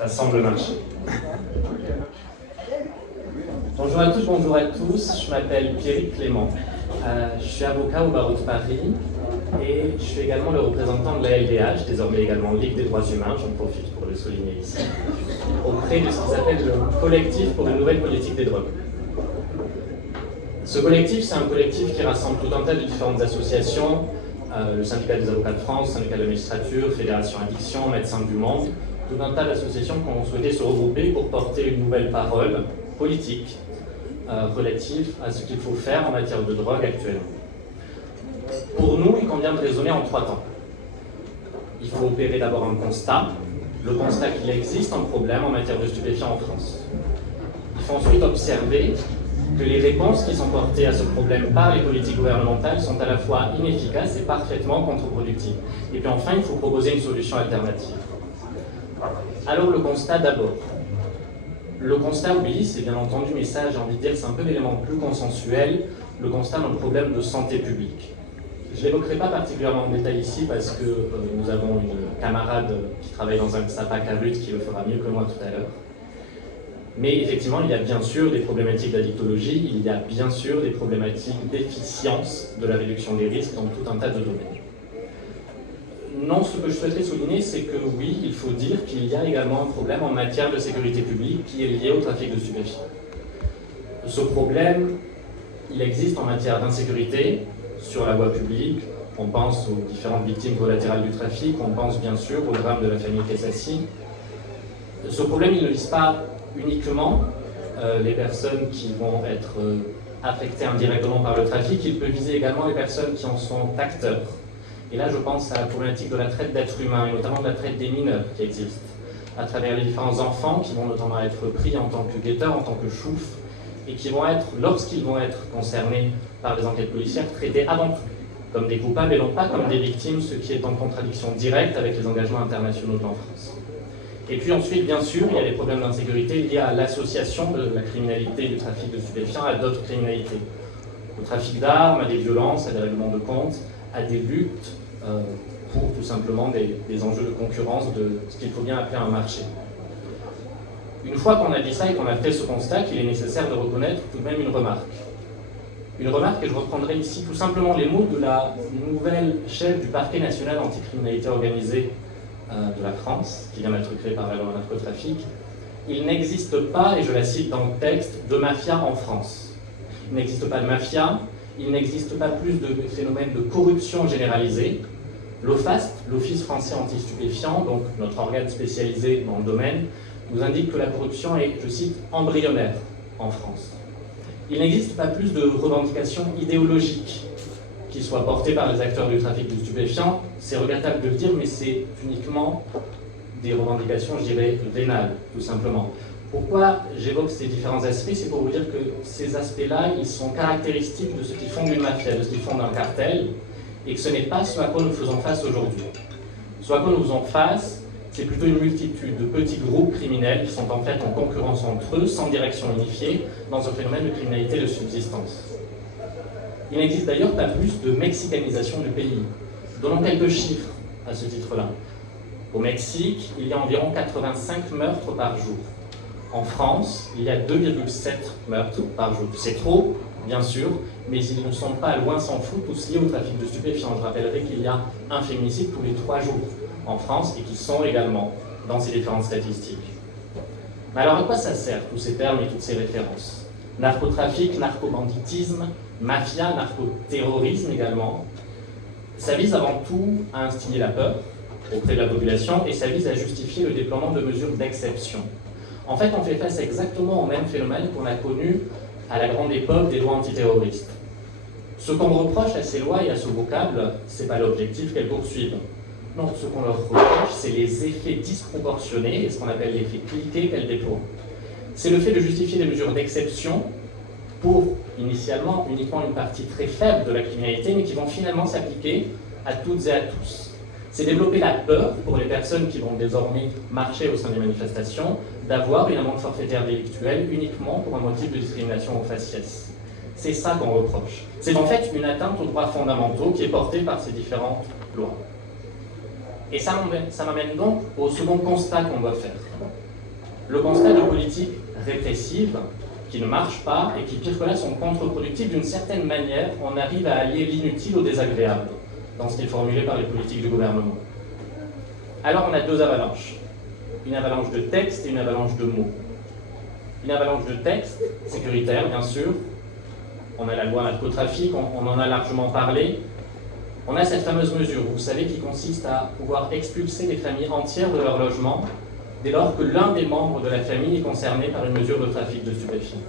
Ça semble marcher. Bonjour à toutes, bonjour à tous. Je m'appelle Pierrick Clément. Je suis avocat au barreau de Paris et je suis également le représentant de la LDH, désormais également Ligue des droits humains, j'en profite pour le souligner ici, auprès de ce qui s'appelle le collectif pour une nouvelle politique des drogues. Ce collectif, c'est un collectif qui rassemble tout un tas de différentes associations, le syndicat des avocats de France, le syndicat de la magistrature, Fédération Addiction, Médecins du Monde, tout un tas d'associations qui ont souhaité se regrouper pour porter une nouvelle parole politique relative à ce qu'il faut faire en matière de drogue actuellement. Pour nous, il convient de raisonner en trois temps. Il faut opérer d'abord un constat, le constat qu'il existe un problème en matière de stupéfiants en France. Il faut ensuite observer que les réponses qui sont portées à ce problème par les politiques gouvernementales sont à la fois inefficaces et parfaitement contre-productives. Et puis enfin, il faut proposer une solution alternative. Alors le constat d'abord. Le constat, oui, c'est bien entendu, mais ça, j'ai envie de dire, c'est un peu l'élément le plus consensuel, le constat d'un problème de santé publique. Je ne l'évoquerai pas particulièrement en détail ici parce que nous avons une camarade qui travaille dans un SAPAC à Ruth qui le fera mieux que moi tout à l'heure. Mais effectivement, il y a bien sûr des problématiques d'addictologie, il y a bien sûr des problématiques d'efficience de la réduction des risques dans tout un tas de domaines. Non, ce que je souhaiterais souligner, c'est que oui, il faut dire qu'il y a également un problème en matière de sécurité publique qui est lié au trafic de stupéfiants. Ce problème, il existe en matière d'insécurité sur la voie publique. On pense aux différentes victimes collatérales du trafic, on pense bien sûr au drame de la famille Kessassi. Ce problème, il ne vise pas uniquement les personnes qui vont être affectées indirectement par le trafic, il peut viser également les personnes qui en sont acteurs. Et là, je pense à la problématique de la traite d'êtres humains, et notamment de la traite des mineurs qui existe, à travers les différents enfants qui vont notamment être pris en tant que guetteurs, en tant que choufs, et qui vont être, lorsqu'ils vont être concernés par les enquêtes policières, traités avant tout comme des coupables et non pas comme des victimes, ce qui est en contradiction directe avec les engagements internationaux de la France. Et puis ensuite, bien sûr, il y a des problèmes d'insécurité liés à l'association de la criminalité et du trafic de stupéfiants à d'autres criminalités. Au trafic d'armes, à des violences, à des règlements de compte, à des luttes pour tout simplement des enjeux de concurrence de ce qu'il faut bien appeler un marché. Une fois qu'on a dit ça et qu'on a fait ce constat, qu'il est nécessaire de reconnaître tout de même une remarque. Une remarque, et je reprendrai ici tout simplement les mots de la nouvelle chef du parquet national anticriminalité organisée de la France, qui vient d'être créée par la loi narcotrafic. Il n'existe pas, et je la cite dans le texte, de mafia en France. Il n'existe pas de mafia, il n'existe pas plus de phénomènes de corruption généralisée. L'OFAST, l'Office français anti-stupéfiants, donc notre organe spécialisé dans le domaine, nous indique que la corruption est, je cite, embryonnaire en France. Il n'existe pas plus de revendications idéologiques qui soient portées par les acteurs du trafic de stupéfiants. C'est regrettable de le dire, mais c'est uniquement des revendications, je dirais, vénales, tout simplement. Pourquoi j'évoque ces différents aspects? C'est pour vous dire que ces aspects-là, ils sont caractéristiques de ce qui fonde une mafia, de ce qui fonde un cartel, et que ce n'est pas ce à quoi nous faisons face aujourd'hui. Ce à quoi nous faisons face, c'est plutôt une multitude de petits groupes criminels qui sont en fait en concurrence entre eux, sans direction unifiée, dans un phénomène de criminalité de subsistance. Il n'existe d'ailleurs pas plus de mexicanisation du pays. Donnons quelques chiffres à ce titre-là. Au Mexique, il y a environ 85 meurtres par jour. En France, il y a 2,7 meurtres par jour. C'est trop, bien sûr, mais ils ne sont pas, loin s'en faut, tous liés au trafic de stupéfiants. Je rappellerai qu'il y a un féminicide tous les 3 jours en France et qui sont également dans ces différentes statistiques. Mais alors à quoi ça sert, tous ces termes et toutes ces références? Narcotrafic, narcobanditisme, mafia, narcoterrorisme également. Ça vise avant tout à instiller la peur auprès de la population et ça vise à justifier le déploiement de mesures d'exception. En fait, on fait face exactement au même phénomène qu'on a connu à la grande époque des lois antiterroristes. Ce qu'on reproche à ces lois et à ce vocable, ce n'est pas l'objectif qu'elles poursuivent. Non, ce qu'on leur reproche, c'est les effets disproportionnés et ce qu'on appelle l'effet cliqué qu'elles déploient. C'est le fait de justifier des mesures d'exception pour, initialement, uniquement une partie très faible de la criminalité, mais qui vont finalement s'appliquer à toutes et à tous. C'est développer la peur pour les personnes qui vont désormais marcher au sein des manifestations d'avoir une amende forfaitaire délictuelle uniquement pour un motif de discrimination au faciès. C'est ça qu'on reproche. C'est en fait une atteinte aux droits fondamentaux qui est portée par ces différentes lois. Et ça m'amène donc au second constat qu'on doit faire. le constat de politiques répressives qui ne marchent pas et qui, pire que là, sont contre-productives. D'une certaine manière, on arrive à allier l'inutile au désagréable dans ce qui est formulé par les politiques du gouvernement. Alors on a deux avalanches. Une avalanche de textes et une avalanche de mots. Une avalanche de textes, sécuritaire bien sûr. On a la loi narcotrafic, on en a largement parlé. On a cette fameuse mesure, vous savez, qui consiste à pouvoir expulser des familles entières de leur logement dès lors que l'un des membres de la famille est concerné par une mesure de trafic de stupéfiants.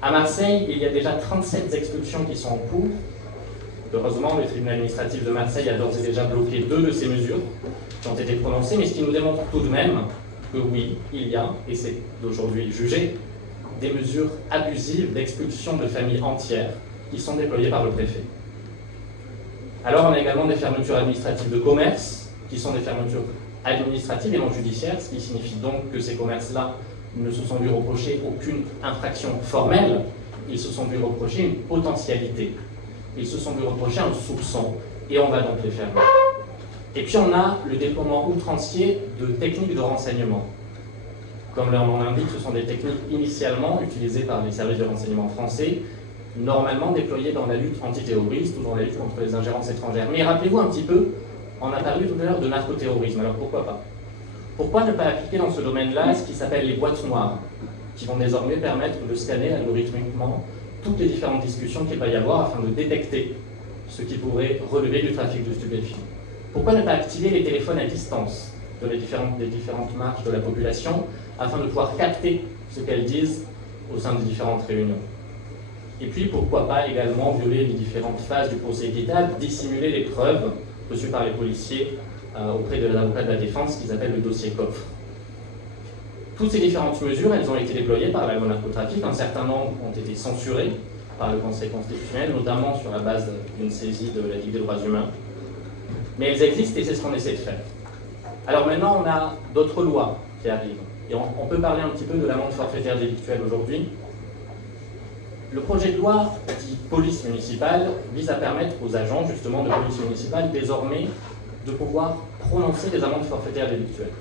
À Marseille, il y a déjà 37 expulsions qui sont en cours. Heureusement, le tribunal administratif de Marseille a d'ores et déjà bloqué 2 de ces mesures qui ont été prononcées, mais ce qui nous démontre tout de même que oui, il y a, et c'est d'aujourd'hui jugé, des mesures abusives d'expulsion de familles entières qui sont déployées par le préfet. Alors on a également des fermetures administratives de commerce, qui sont des fermetures administratives et non judiciaires, ce qui signifie donc que ces commerces-là ne se sont vus reprocher aucune infraction formelle, ils se sont vus reprocher une potentialité, ils se sont vus reprocher un soupçon, et on va donc les fermer. Et puis on a le déploiement outrancier de techniques de renseignement. Comme leur nom l'indique, ce sont des techniques initialement utilisées par les services de renseignement français, normalement déployées dans la lutte antiterroriste ou dans la lutte contre les ingérences étrangères. Mais rappelez-vous un petit peu, on a parlé tout à l'heure de narcoterrorisme, alors pourquoi pas? Pourquoi ne pas appliquer dans ce domaine-là ce qui s'appelle les boîtes noires, qui vont désormais permettre de scanner algorithmiquement toutes les différentes discussions qu'il va y avoir afin de détecter ce qui pourrait relever du trafic de stupéfiants? Pourquoi ne pas activer les téléphones à distance des différentes marches de la population afin de pouvoir capter ce qu'elles disent au sein des différentes réunions? Et puis pourquoi pas également violer les différentes phases du procès équitable, dissimuler les preuves reçues par les policiers auprès de l'avocat de la défense qu'ils appellent le dossier coffre. Toutes ces différentes mesures, elles ont été déployées par la loi narcotrafic. Un certain nombre ont été censurées par le Conseil constitutionnel, notamment sur la base d'une saisie de la Ligue des droits humains. Mais elles existent et c'est ce qu'on essaie de faire. Alors maintenant, on a d'autres lois qui arrivent. Et on peut parler un petit peu de l'amende forfaitaire délictuelle aujourd'hui. Le projet de loi dit police municipale vise à permettre aux agents justement de police municipale désormais de pouvoir prononcer des amendes forfaitaires délictuelles.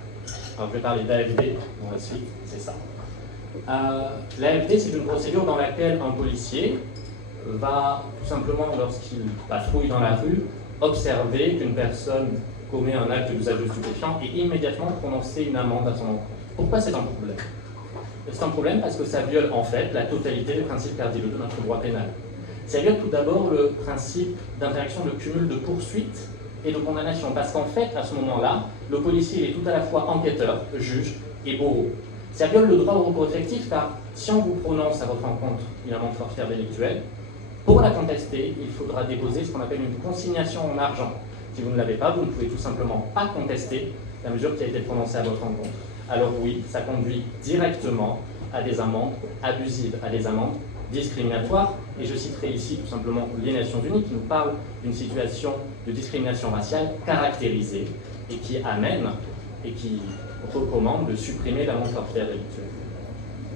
Alors je vais parler d'AFD dans la suite, c'est ça. L'AFD, c'est une procédure dans laquelle un policier va tout simplement, lorsqu'il patrouille dans la rue, observer qu'une personne commet un acte d'usage de stupéfiants et immédiatement prononcer une amende à son encontre. Pourquoi c'est un problème? C'est un problème parce que ça viole en fait la totalité des principes cardinaux de notre droit pénal. Ça viole tout d'abord le principe d'interaction de cumul de poursuite et de condamnation, parce qu'en fait, à ce moment-là, le policier est tout à la fois enquêteur, juge et bourreau. Ça viole le droit au recours effectif, car si on vous prononce à votre encontre une amende forfaitaire délictuelle, pour la contester, il faudra déposer ce qu'on appelle une consignation en argent. Si vous ne l'avez pas, vous ne pouvez tout simplement pas contester la mesure qui a été prononcée à votre encontre. Alors oui, ça conduit directement à des amendes abusives, à des amendes discriminatoires. Et je citerai ici tout simplement les Nations Unies qui nous parlent d'une situation de discrimination raciale caractérisée et qui amène et qui recommande de supprimer l'amende forfaitaire délictuelle.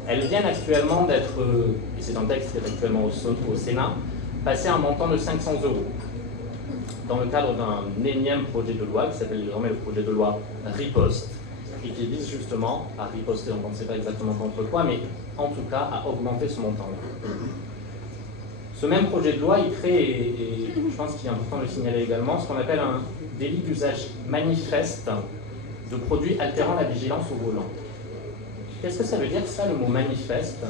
Elles viennent actuellement d'être, et c'est un texte qui est actuellement au Sénat, passé à un montant de 500 € dans le cadre d'un énième projet de loi qui s'appelle désormais le projet de loi Riposte et qui vise justement à riposter, on ne sait pas exactement contre quoi, mais en tout cas à augmenter ce montant-là. Ce même projet de loi, il crée, et je pense qu'il est important de le signaler également, ce qu'on appelle un délit d'usage manifeste de produits altérant la vigilance au volant. Qu'est-ce que ça veut dire ça, le mot manifeste?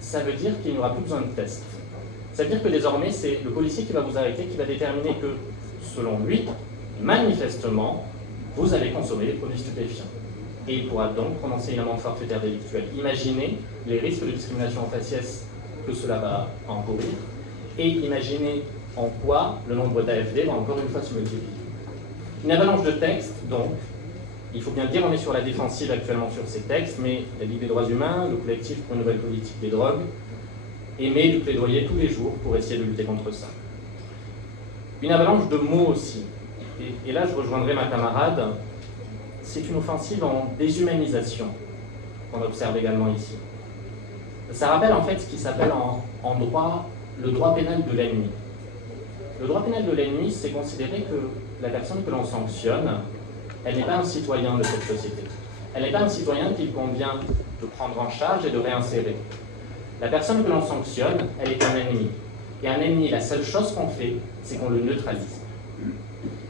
Ça veut dire qu'il n'y aura plus besoin de test. Ça veut dire que désormais, c'est le policier qui va vous arrêter, qui va déterminer que, selon lui, manifestement, vous avez consommé des produits stupéfiants. Et il pourra donc prononcer une amende forfaitaire délictuelle. Imaginez les risques de discrimination en faciès que cela va encourir, et imaginez en quoi le nombre d'AFD va encore une fois se multiplier. Une avalanche de textes, donc, il faut bien le dire, on est sur la défensive actuellement sur ces textes, mais la Ligue des droits humains, le collectif pour une nouvelle politique des drogues, émet du plaidoyer tous les jours pour essayer de lutter contre ça. Une avalanche de mots aussi, et là je rejoindrai ma camarade, c'est une offensive en déshumanisation qu'on observe également ici. Ça rappelle en fait ce qui s'appelle en droit le droit pénal de l'ennemi. Le droit pénal de l'ennemi, c'est considérer que la personne que l'on sanctionne, elle n'est pas un citoyen de cette société. elle n'est pas un citoyen qu'il convient de prendre en charge et de réinsérer. La personne que l'on sanctionne, elle est un ennemi. Et un ennemi, la seule chose qu'on fait, c'est qu'on le neutralise.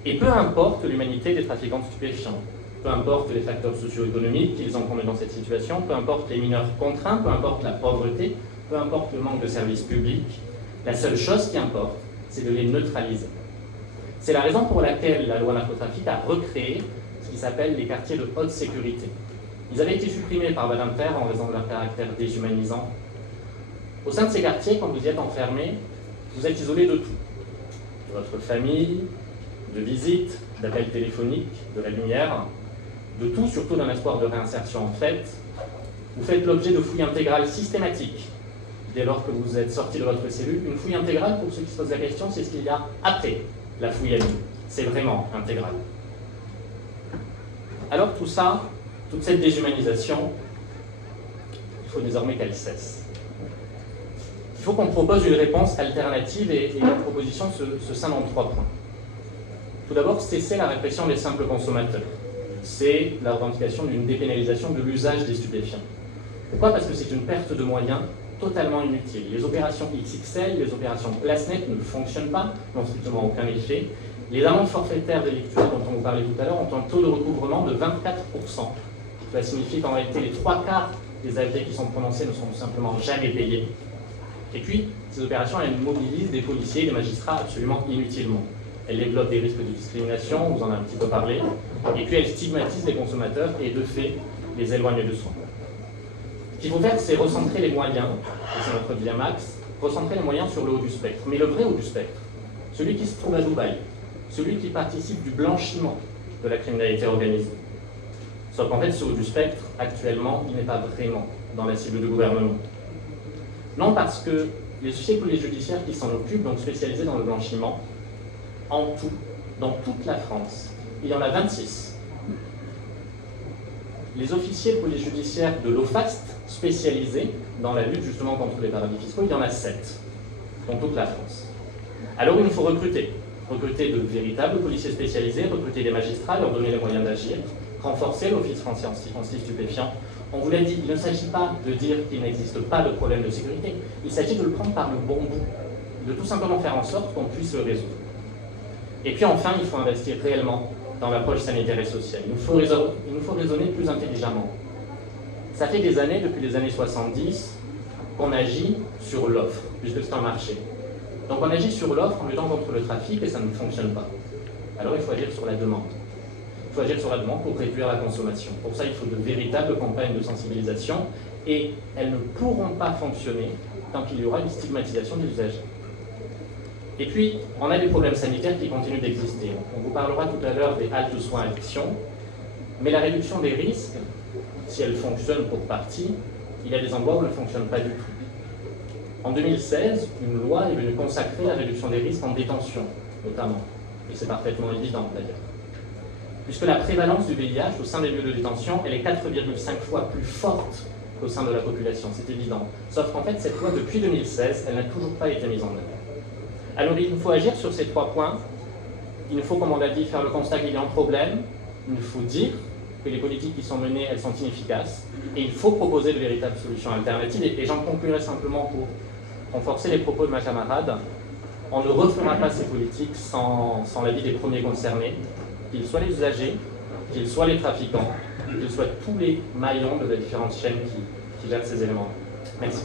Et peu importe l'humanité des trafiquants de stupéfiants, peu importe les facteurs socio-économiques qu'ils ont conduits dans cette situation, peu importe les mineurs contraints, peu importe la pauvreté, peu importe le manque de services publics, la seule chose qui importe, c'est de les neutraliser. C'est la raison pour laquelle la loi narcotrafic a recréé ce qui s'appelle les quartiers de haute sécurité. Ils avaient été supprimés par Badinter en raison de leur caractère déshumanisant. Au sein de ces quartiers, quand vous y êtes enfermé, vous êtes isolé de tout. De votre famille, de visites, d'appels téléphoniques, de la lumière, de tout, surtout d'un espoir de réinsertion en fait. Vous faites l'objet de fouilles intégrales systématiques. Dès lors que vous êtes sorti de votre cellule, une fouille intégrale, pour ceux qui se posent la question, c'est ce qu'il y a après la fouille à nu. C'est vraiment intégral. Alors tout ça, toute cette déshumanisation, il faut désormais qu'elle cesse. Il faut qu'on propose une réponse alternative et la proposition se scinde en 3 points. Tout d'abord, cesser la répression des simples consommateurs. C'est la revendication d'une dépénalisation de l'usage des stupéfiants. Pourquoi? Parce que c'est une perte de moyens totalement inutile. Les opérations XXL, les opérations place-net ne fonctionnent pas, n'ont strictement aucun effet. Les amendes forfaitaires délictuelles dont on vous parlait tout à l'heure ont un taux de recouvrement de 24%. Cela signifie qu'en réalité, les 3/4 des AFD qui sont prononcés ne sont tout simplement jamais payés. Et puis, ces opérations, elles mobilisent des policiers et des magistrats absolument inutilement. Elles développent des risques de discrimination, on vous en a un petit peu parlé, et puis elles stigmatisent les consommateurs et de fait, les éloignent de soins. Ce qu'il faut faire, c'est recentrer les moyens, et c'est notre dilemme axe, recentrer les moyens sur le haut du spectre. Mais le vrai haut du spectre, celui qui se trouve à Dubaï, celui qui participe du blanchiment de la criminalité organisée. Sauf qu'en fait, ce haut du spectre, actuellement, il n'est pas vraiment dans la cible du gouvernement. Non, parce que les officiers de police judiciaire qui s'en occupent, donc spécialisés dans le blanchiment, en tout, dans toute la France, il y en a 26. Les officiers de police judiciaire de l'OFAST, spécialisés dans la lutte justement contre les paradis fiscaux, il y en a 7, dans toute la France. Alors il nous faut recruter de véritables policiers spécialisés, recruter des magistrats, leur donner les moyens d'agir, renforcer l'Office français anti-stupéfiants. On vous l'a dit, il ne s'agit pas de dire qu'il n'existe pas de problème de sécurité, il s'agit de le prendre par le bon bout, de tout simplement faire en sorte qu'on puisse le résoudre. Et puis enfin, il faut investir réellement dans l'approche sanitaire et sociale. Il nous faut raisonner plus intelligemment. Ça fait des années, depuis les années 70, qu'on agit sur l'offre, puisque c'est un marché. Donc on agit sur l'offre en luttant contre le trafic et ça ne fonctionne pas. Alors il faut agir sur la demande. Il faut agir sur la demande pour réduire la consommation. Pour ça, il faut de véritables campagnes de sensibilisation et elles ne pourront pas fonctionner tant qu'il y aura une stigmatisation des usagers. Et puis, on a des problèmes sanitaires qui continuent d'exister. On vous parlera tout à l'heure des haltes soins addiction, mais la réduction des risques, si elle fonctionne pour partie, il y a des endroits où elle ne fonctionne pas du tout. En 2016, une loi est venue consacrer la réduction des risques en détention, notamment. Et c'est parfaitement évident d'ailleurs. Puisque la prévalence du VIH au sein des lieux de détention, elle est 4,5 fois plus forte qu'au sein de la population, c'est évident. Sauf qu'en fait, cette loi, depuis 2016, elle n'a toujours pas été mise en œuvre. Alors il nous faut agir sur ces 3 points. Il nous faut, comme on l'a dit, faire le constat qu'il y a un problème. Il nous faut dire que les politiques qui sont menées, elles sont inefficaces. Et il faut proposer de véritables solutions alternatives. Et j'en conclurai simplement pour renforcer les propos de ma camarade. On ne refera pas ces politiques sans l'avis des premiers concernés, qu'ils soient les usagers, qu'ils soient les trafiquants, qu'ils soient tous les maillons de la différentes chaînes qui gèrent ces éléments. Merci.